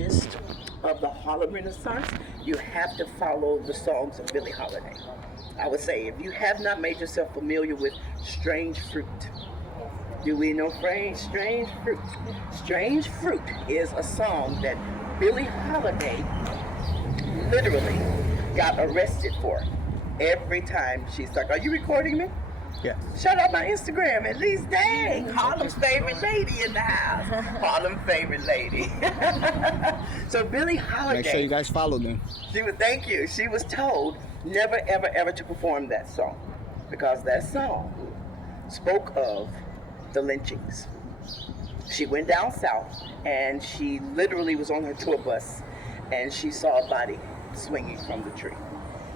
gist of the Harlem Renaissance, you have to follow the songs of Billie Holiday. I would say if you have not made yourself familiar with Strange Fruit, do we know Strange Fruit? Strange Fruit is a song that Billie Holiday literally got arrested for every time she stuck. Are you recording me? Yeah. Shout out my Instagram, at least. Dang, Harlem's favorite lady in the house. Harlem's favorite lady. So Billie Holiday. Make sure you guys follow them. Thank you. She was told never, ever, ever to perform that song because that song spoke of the lynchings. She went down south and she literally was on her tour bus and she saw a body swinging from the tree.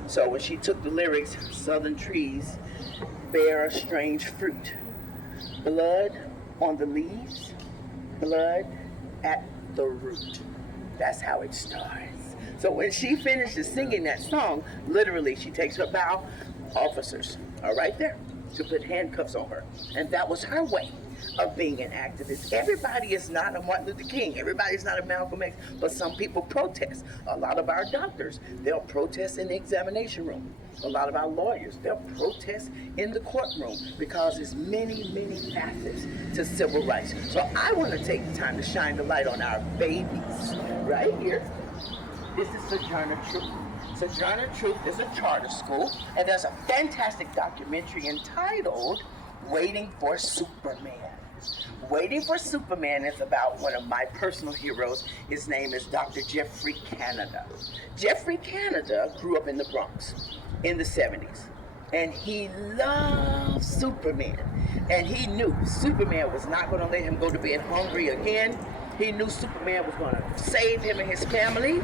So when she took the lyrics, Southern trees bear a strange fruit. Blood on the leaves, blood at the root. That's how it starts. So when she finishes singing that song, literally she takes her bow. Officers are right there to put handcuffs on her. And that was her way of being an activist. Everybody is not a Martin Luther King. Everybody is not a Malcolm X. But some people protest. A lot of our doctors, they'll protest in the examination room. A lot of our lawyers, they'll protest in the courtroom because there's many, many facets to civil rights. So I want to take the time to shine the light on our babies right here. This is Sojourner Truth. Sojourner Truth is a charter school, and there's a fantastic documentary entitled Waiting for Superman. Waiting for Superman is about one of my personal heroes. His name is Dr. Geoffrey Canada. Geoffrey Canada grew up in the Bronx in the 70s, and he loved Superman. And he knew Superman was not going to let him go to bed hungry again. He knew Superman was going to save him and his family.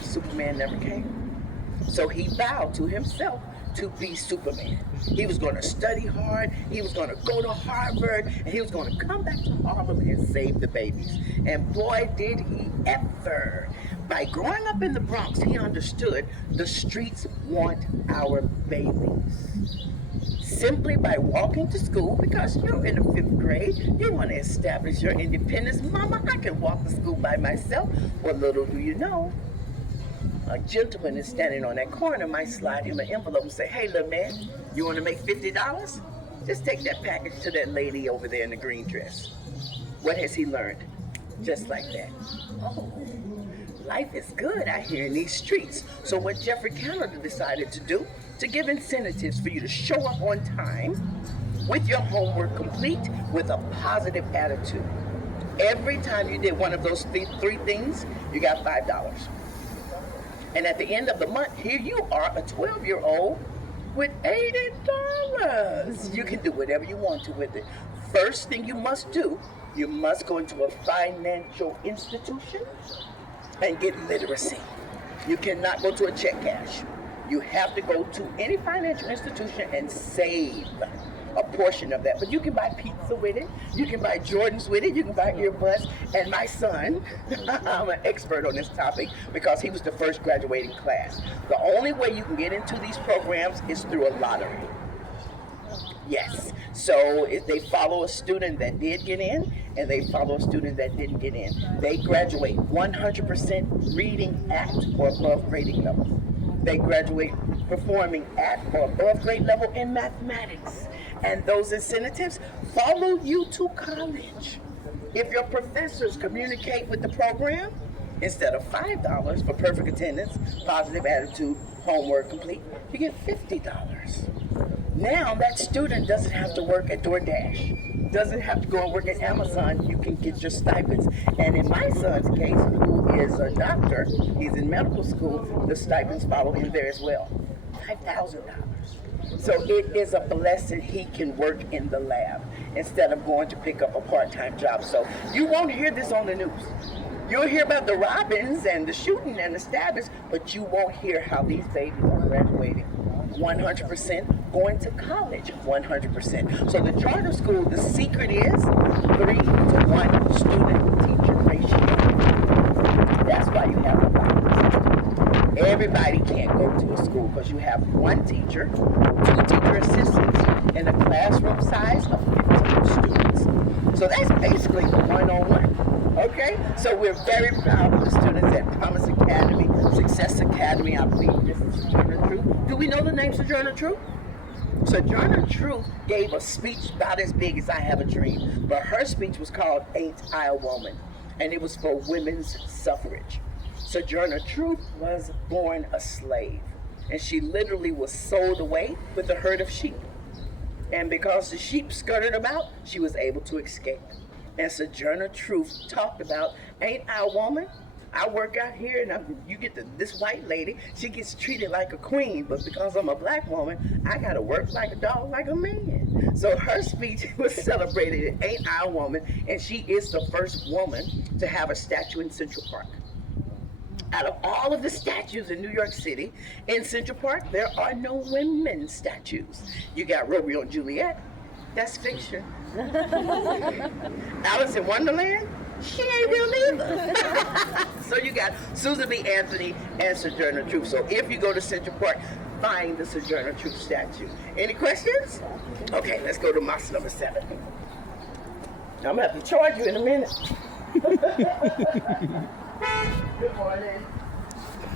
Superman never came. So he vowed to himself to be Superman. He was going to study hard, he was going to go to Harvard, and he was going to come back to Harlem and save the babies. And boy, did he ever. By growing up in the Bronx, he understood the streets want our babies. Simply by walking to school, because you're in the 5th grade, you want to establish your independence. Mama, I can walk to school by myself. Well, little do you know, a gentleman is standing on that corner, might slide him an envelope and say, hey, little man, you want to make $50? Just take that package to that lady over there in the green dress. What has he learned? Just like that. Oh, life is good out here in these streets. So what Geoffrey Canada decided to do, to give incentives for you to show up on time with your homework complete with a positive attitude. Every time you did one of those three things, you got $5. And at the end of the month, here you are, a 12-year-old with $80. You can do whatever you want to with it. First thing you must do, you must go into a financial institution and get literacy. You cannot go to a check cash. You have to go to any financial institution and save a portion of that. But you can buy pizza with it, you can buy Jordans with it, you can buy earbuds. And my son, I'm an expert on this topic because he was the first graduating class. The only way you can get into these programs is through a lottery. Yes. So if they follow a student that did get in and they follow a student that didn't get in, they graduate 100% reading at or above grading level. They graduate performing at or above grade level in mathematics. And those incentives follow you to college. If your professors communicate with the program, instead of $5 for perfect attendance, positive attitude, homework complete, you get $50. Now that student doesn't have to work at DoorDash, doesn't have to go and work at Amazon. You can get your stipends. And in my son's case, who is a doctor, he's in medical school, the stipends follow him there as well. $5,000. So it is a blessing he can work in the lab instead of going to pick up a part-time job. So you won't hear this on the news. You'll hear about the Robins and the shooting and the stabbings, but you won't hear how these babies are graduating 100%, going to college 100%. So the charter school, the secret is 3-to-1 student-teacher ratio. That's why you have a lot. Everybody can't go to a school because you have one teacher, 2 teacher assistants, and a classroom size of 15 students. So that's basically the one-on-one. Okay. Okay, so we're very proud of the students at Promise Academy, Success Academy. I believe this is Sojourner Truth. Do we know the name Sojourner Truth? Sojourner Truth gave a speech about as big as I Have a Dream, but her speech was called Ain't I a Woman, and it was for women's suffrage. Sojourner Truth was born a slave, and she literally was sold away with a herd of sheep. And because the sheep skirted about, she was able to escape. And Sojourner Truth talked about, ain't I a woman? I work out here and you get this white lady, she gets treated like a queen, but because I'm a black woman, I gotta work like a dog, like a man. So her speech was celebrated, Ain't I a Woman? And she is the first woman to have a statue in Central Park. Out of all of the statues in New York City, in Central Park, there are no women statues. You got Romeo and Juliet, that's fiction. Alice in Wonderland, she ain't real either. So you got Susan B. Anthony and Sojourner Truth. So if you go to Central Park, find the Sojourner Truth statue. Any questions? Okay, let's go to Moss number 7. I'm gonna have to charge you in a minute. Good morning.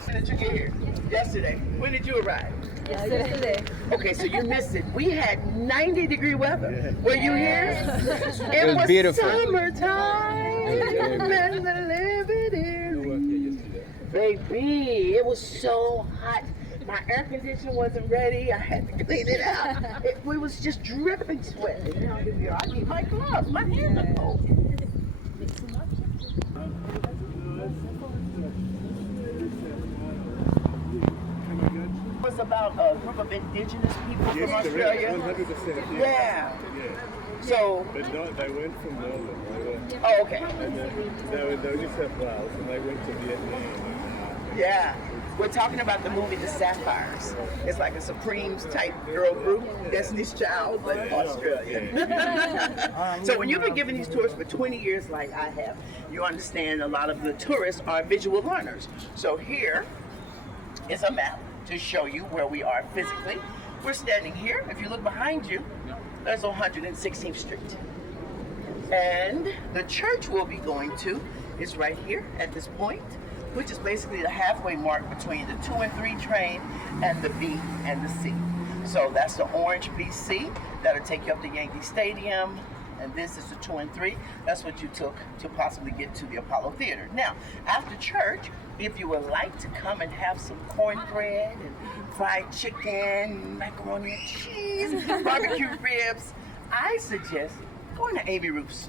When did you get here? Yesterday. When did you arrive? Yesterday. Okay, so you missed it. We had 90-degree weather. Were you here? It was beautiful. Summertime. And the living baby, it was so hot. My air conditioner wasn't ready. I had to clean it out. It was just dripping sweat. I need my gloves. My hands are cold. It was about a group of indigenous people from Australia. 100%. Yeah. So. But no, they went from Melbourne. Oh, okay. And then they were New South Wales, and they went to Vietnam. Yeah. We're talking about the movie The Sapphires. It's like a Supremes type girl group, Destiny's Child, but Australian. So when you've been giving these tours for 20 years like I have, you understand a lot of the tourists are visual learners. So here is a map to show you where we are physically. We're standing here. If you look behind you, there's 116th Street. And the church we'll be going to is right here at this point, which is basically the halfway mark between the 2 and 3 train and the B and the C. So that's the orange BC that'll take you up to Yankee Stadium, and this is the 2 and 3. That's what you took to possibly get to the Apollo Theater. Now, after church, if you would like to come and have some cornbread and fried chicken, macaroni and cheese, barbecue ribs, I suggest going to Amy Ruth's.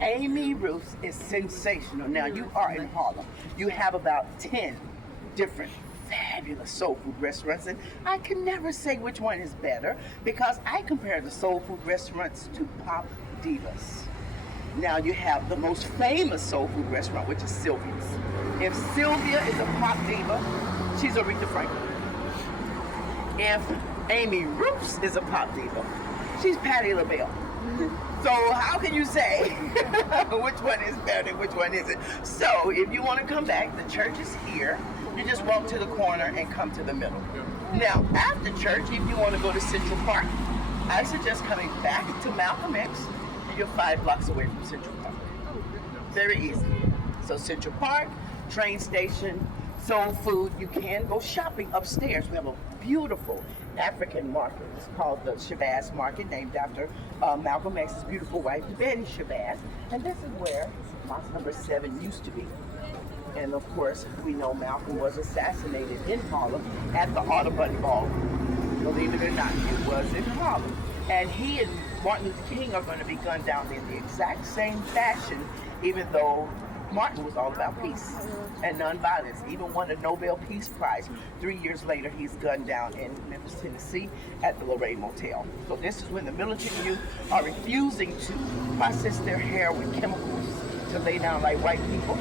Amy Ruth's is sensational. Now, you are in Harlem. You have about 10 different fabulous soul food restaurants, and I can never say which one is better because I compare the soul food restaurants to pop divas. Now, you have the most famous soul food restaurant, which is Sylvia's. If Sylvia is a pop diva, she's Aretha Franklin. If Amy Ruth's is a pop diva, she's Patti LaBelle. So how can you say which one is better and which one isn't? So if you want to come back, the church is here. You just walk to the corner and come to the middle. Now, after church, if you want to go to Central Park, I suggest coming back to Malcolm X, and you're 5 blocks away from Central Park. Very easy. So Central Park, train station, soul food. You can go shopping upstairs. We have a beautiful African market. It's called the Shabazz Market, named after Malcolm X's beautiful wife, Betty Shabazz. And this is where Mosque number 7 used to be. And of course, we know Malcolm was assassinated in Harlem at the Audubon Ball. Believe it or not, it was in Harlem. And he and Martin Luther King are going to be gunned down in the exact same fashion, even though Martin was all about peace and nonviolence. Even won a Nobel Peace Prize. 3 years later, he's gunned down in Memphis, Tennessee at the Lorraine Motel. So this is when the militant youth are refusing to process their hair with chemicals to lay down like white people.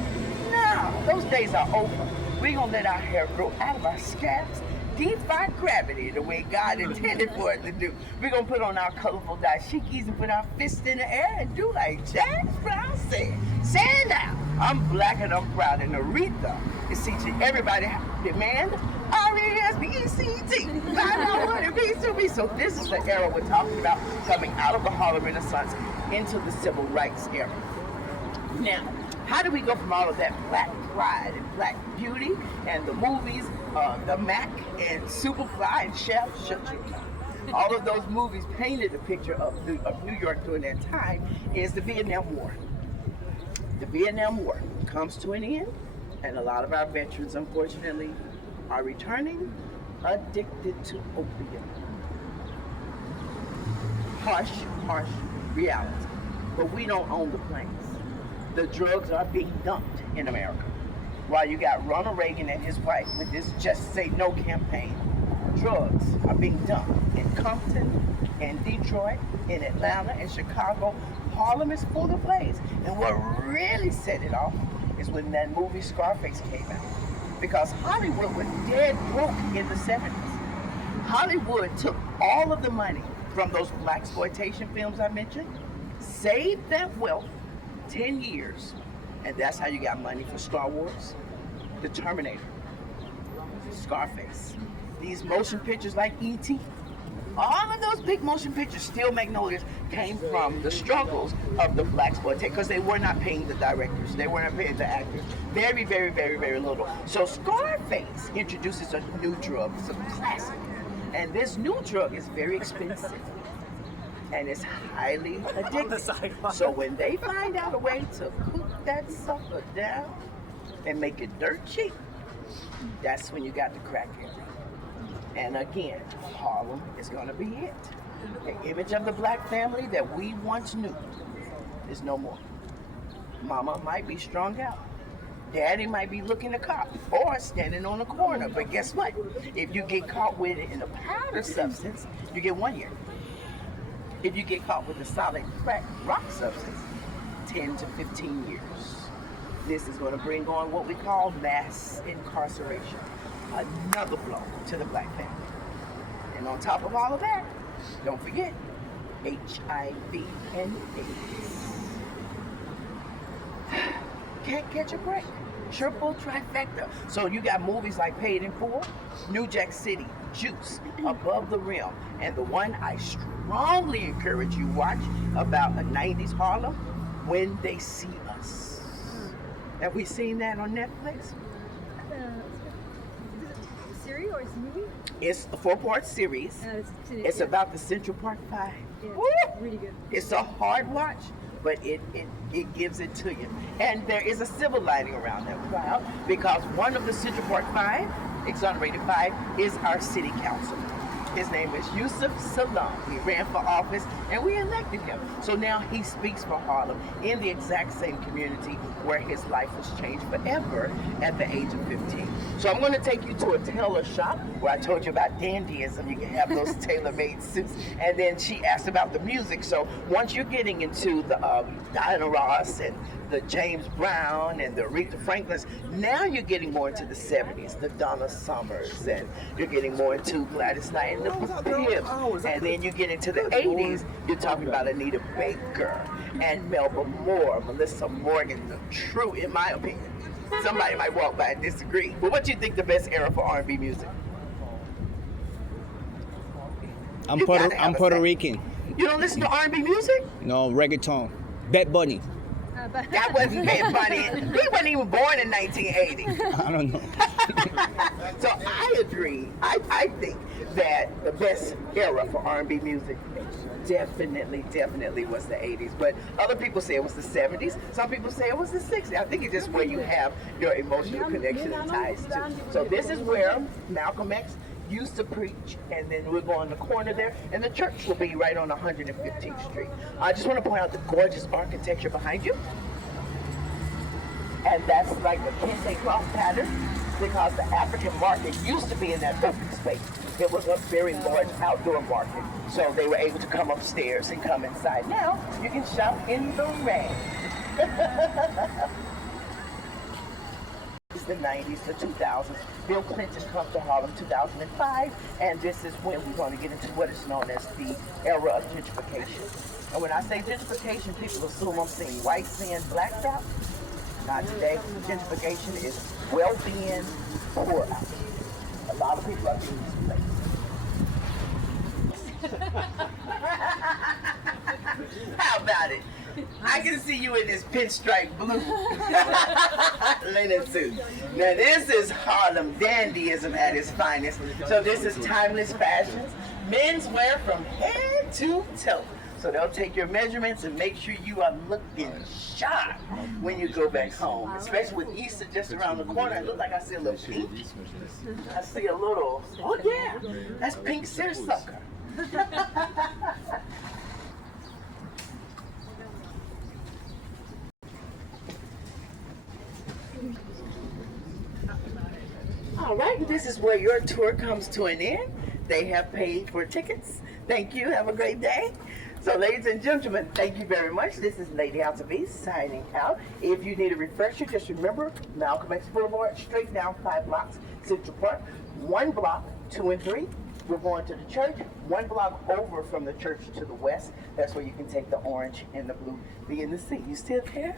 Now, those days are over. We're going to let our hair grow out of our scalps, defy gravity the way God intended for it to do. We're going to put on our colorful dashikis and put our fists in the air and do like James Brown said. Stand out. I'm black and I'm proud. And Aretha is teaching everybody how to demand R-E-S-B-E-C-T. So this is the era we're talking about, coming out of the Harlem Renaissance into the Civil Rights era. Now, How do we go from all of that black pride and black beauty and the movies, The Mac and Superfly and Chef, shut your mouth. All of those movies painted a picture of New York during that time is the Vietnam War. The Vietnam War comes to an end, and a lot of our veterans, unfortunately, are returning addicted to opium. Harsh, harsh reality. But we don't own the planes. The drugs are being dumped in America. While you got Ronald Reagan and his wife with this Just Say No campaign, drugs are being dumped in Compton, in Detroit, in Atlanta, in Chicago. Harlem is full of plays. And what really set it off is when that movie Scarface came out. Because Hollywood was dead broke in the 70s. Hollywood took all of the money from those blaxploitation films I mentioned, saved that wealth 10 years, and that's how you got money for Star Wars, The Terminator, Scarface, these motion pictures like E.T. All of those big motion pictures, Steel Magnolias, came from the struggles of the blaxploitation because they were not paying the directors, they were not paying the actors. Very, very, very, very little. So Scarface introduces a new drug, it's a classic. And this new drug is very expensive. And it's highly addictive. So when they find out a way to cook that sucker down and make it dirt cheap, that's when you got the crack in. And again, Harlem is going to be it. The image of the black family that we once knew is no more. Mama might be strung out. Daddy might be looking a cop or standing on a corner. But guess what? If you get caught with it in a powder substance, you get 1 year. If you get caught with a solid crack rock substance, 10 to 15 years. This is going to bring on what we call mass incarceration. Another blow to the black family. And on top of all of that, don't forget, HIV and AIDS. Can't catch a break. Triple trifecta. So you got movies like Paid in Full, New Jack City, Juice, Above the Rim, and the one I strongly encourage you watch about a 90s Harlem, When They See Us. Have we seen that on Netflix? Series or it's a movie? It's a 4-part series. It's about the Central Park 5. Yeah, Woo! really good. It's a hard watch, but it gives it to you. And there is a silver lining around that cloud because one of the Central Park 5, exonerated 5, is our city councilman. His name is Yusuf Salam. He ran for office and we elected him. So now he speaks for Harlem in the exact same community where his life was changed forever at the age of 15. So I'm going to take you to a tailor shop where I told you about dandyism. You can have those tailor-made suits. And then she asked about the music. So once you're getting into the Diana Ross and the James Brown and the Aretha Franklins, now you're getting more into the 70s, the Donna Summers, and you're getting more into Gladys Knight and the Pips. And then you get into the 80s, you're talking about Anita Baker and Melba Moore, Melissa Morgan, the true, in my opinion. Somebody might walk by and disagree. But what do you think the best era for R&B music? I'm Puerto Rican. You don't listen to R&B music? No, reggaeton. Bad Bunny. That wasn't Bad Bunny. He wasn't even born in 1980. I don't know. So I agree. I think that the best era for R&B music definitely was the 80s. But other people say it was the 70s. Some people say it was the 60s. I think it's just where you have your emotional connection and ties to. So this is where Malcolm X used to preach, and then we're going the corner there, and the church will be right on 115th Street. I just want to point out the gorgeous architecture behind you. And that's like the Kente Cross pattern, because the African market used to be in that open space. It was a very large outdoor market, so they were able to come upstairs and come inside. Now, you can shop in the rain. It's the 90s, the 2000s. Bill Clinton comes to Harlem 2005, and this is when we're going to get into what is known as the era of gentrification. And when I say gentrification, people assume I'm saying white sand, blacktop. Not today. Gentrification is wealthy in, poor out. A lot of people are being displaced. How about it? I can see you in this pinstripe blue linen suit. Now this is Harlem dandyism at its finest. So this is timeless fashions. Men's wear from head to toe. So they'll take your measurements and make sure you are looking sharp when you go back home. Especially with Easter just around the corner. It looks like I see a little pink. I see a little, oh yeah, that's pink seersucker. All right, this is where your tour comes to an end. They have paid for tickets. Thank you. Have a great day. So, ladies and gentlemen, thank you very much. This is Lady Altavis signing out. If you need a refresher, just remember Malcolm X Boulevard, straight down 5 blocks, Central Park, 1 block, 2 and 3. We're going to the church, 1 block over from the church to the west. That's where you can take the orange and the blue, B and the C. You still there?